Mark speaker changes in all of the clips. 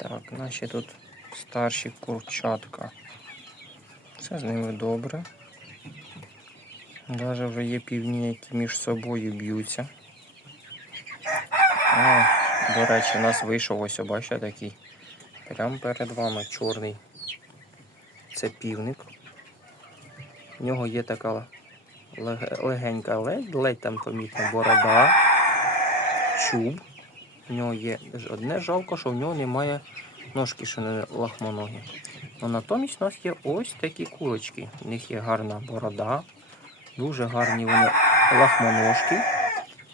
Speaker 1: Так, наші тут старші курчатка. Все з ними добре. Даже вже є півні, які між собою б'ються. А, до речі, у нас вийшов ось, бачите, такий. Прямо перед вами чорний. Це півник. В нього є така легенька ледь, ледь там помітна борода, чуб. В нього є одне жалко, що в нього немає ножки, що не лахмоногі. Но натомість у нас є ось такі курочки. У них є гарна борода, дуже гарні вони лахмоножки.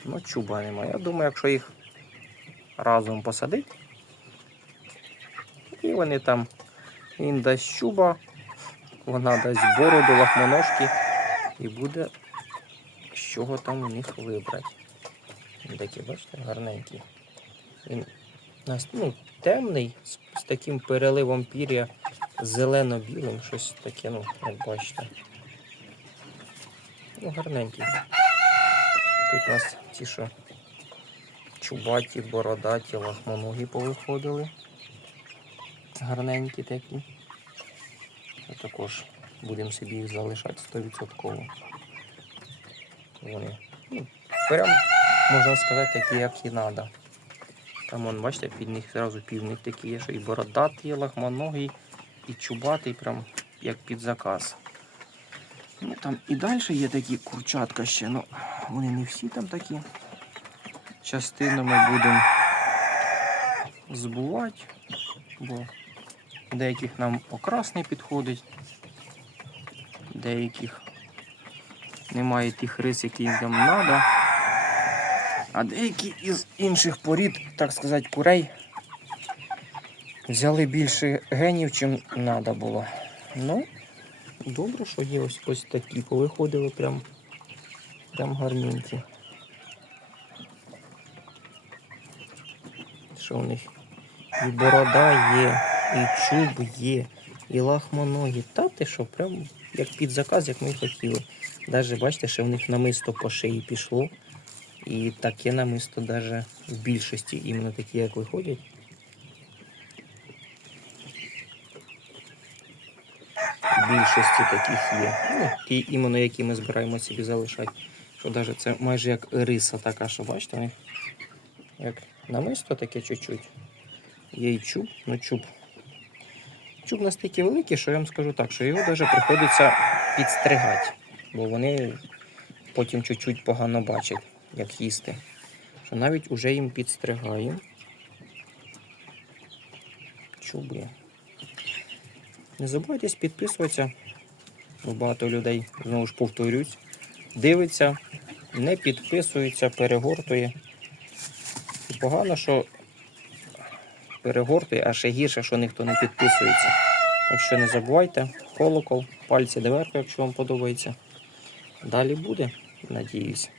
Speaker 1: Ну, чуба немає. Я думаю, якщо їх разом посадити, і вони там, він дасть чуба, вона дасть бороду, лахмоножки, і буде з чого там у них вибрати. Такі, бачите, гарненькі. Він ну, темний, з, з таким переливом пір'я зелено-білим, щось таке, ну, як бачите. Ну, гарненький. Тут у нас ті, що чубаті, бородаті, лахмоногі повиходили. Гарненькі такі. А також будемо собі їх залишати 100%. Вони ну, прям, можна сказати, такі, як і треба. Там, вон, бачите, під них зразу півник такий є, що і бородатий, і лахмоногий, і чубатий, прям як під заказ. Ну, там і далі є такі курчатка ще, ну вони не всі там такі. Частину ми будемо збувати, бо деяких нам окрас не підходить, деяких немає тих рис, які там треба. А деякі із інших порід, так сказати, курей взяли більше генів, чим треба було. Ну, добре, що є ось ось такі повиходили прям, прям гарненькі. Що у них і борода є, і чуб є, і лахмоногі. Та ти що, прям як під заказ, як ми хотіли. Навіть бачите, що в них намисто по шиї пішло. І таке намисто даже в більшості іменно такі, як виходять. В більшості таких є. Ну, ті іменно, які ми збираємо собі залишати. Що даже це майже як риса така, що бачите, них як намисто таке чуть-чуть. Є і чуб, ну чуб. Чуб настільки великий, що я вам скажу так, що його даже приходиться підстригати, бо вони потім чуть-чуть погано бачать як їсти. Що навіть уже їм підстригаю. Чуби. Не забувайтесь підписуватися. Бо багато людей, знову ж повторюсь, дивиться, не підписується, перегортує. І погано, що перегортує, а ще гірше, що ніхто не підписується. Так що не забувайте, колокол, пальці доверху, якщо вам подобається. Далі буде, надіюсь.